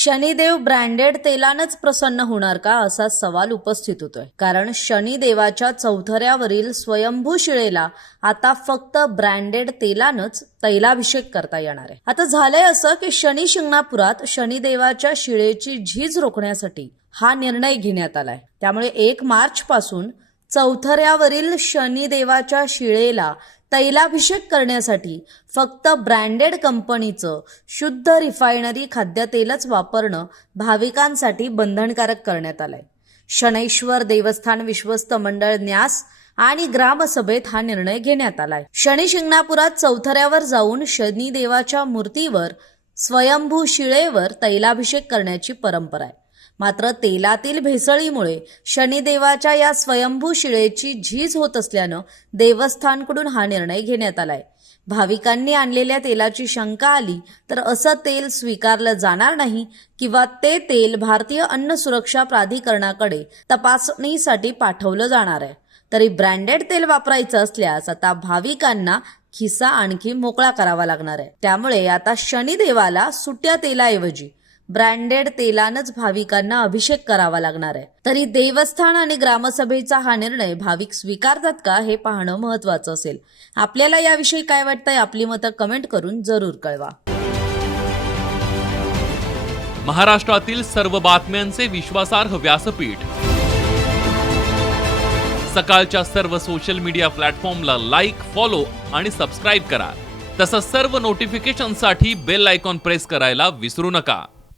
Shanidev branded तेलानच प्रसन्न होणार का असा सवाल उपस्थित होतोय. कारण शनिदेवाच्या चौथऱ्यावरील स्वयंभू शिळेला आता फक्त ब्रँडेड तेलानच तैलाभिषेक करता येणार आहे. आता झालंय असं की शनी शिंगणापुरात शनिदेवाच्या शिळेची झीज रोखण्यासाठी हा निर्णय घेण्यात आलाय. त्यामुळे एक मार्च पासून चौथऱ्यावरील शनिदेवाच्या शिळेला तैलाभिषेक करण्यासाठी फक्त ब्रँडेड कंपनीचं शुद्ध रिफायनरी खाद्यतेलच वापरणं भाविकांसाठी बंधनकारक करण्यात आलंय. शनैश्वर देवस्थान विश्वस्त मंडळ न्यास आणि ग्रामसभेत हा निर्णय घेण्यात आलाय. शनी शिंगणापुरात चौथऱ्यावर जाऊन शनिदेवाच्या मूर्तीवर स्वयंभू शिळेवर तैलाभिषेक करण्याची परंपरा आहे. मात्र तेलातील भेसळीमुळे शनिदेवाच्या या स्वयंभू शिळेची झीज होत असल्यानं देवस्थानकडून हा निर्णय घेण्यात आलाय. भाविकांनी आणलेल्या तेलाची शंका आली तर असं तेल स्वीकारलं जाणार नाही किंवा ते तेल भारतीय अन्न सुरक्षा प्राधिकरणाकडे तपासणीसाठी पाठवलं जाणार आहे. तरी ब्रँडेड तेल वापरायचं असल्यास आता भाविकांना खिसा आणखी मोकळा करावा लागणार आहे. त्यामुळे आता शनिदेवाला सुट्या तेलाऐवजी ब्रँडेड तेलानच भाविकांना अभिषेक करावा लागणार आहे. तरी देवस्थान आणि ग्रामसभेचा हा निर्णय भाविक स्वीकारतात का हे पाहणं महत्वाचं असेल. आपल्याला याविषयी काय वाटतंय आपली मतं कमेंट करून जरूर कळवा. महाराष्ट्रातील सर्व बातम्यांचे विश्वासार्ह व्यासपीठ. सकाळच्या सर्व सोशल मीडिया प्लॅटफॉर्मला लाईक फॉलो आणि सबस्क्राईब करा. तसंच सर्व नोटिफिकेशनसाठी बेल आयकॉन प्रेस करायला विसरू नका.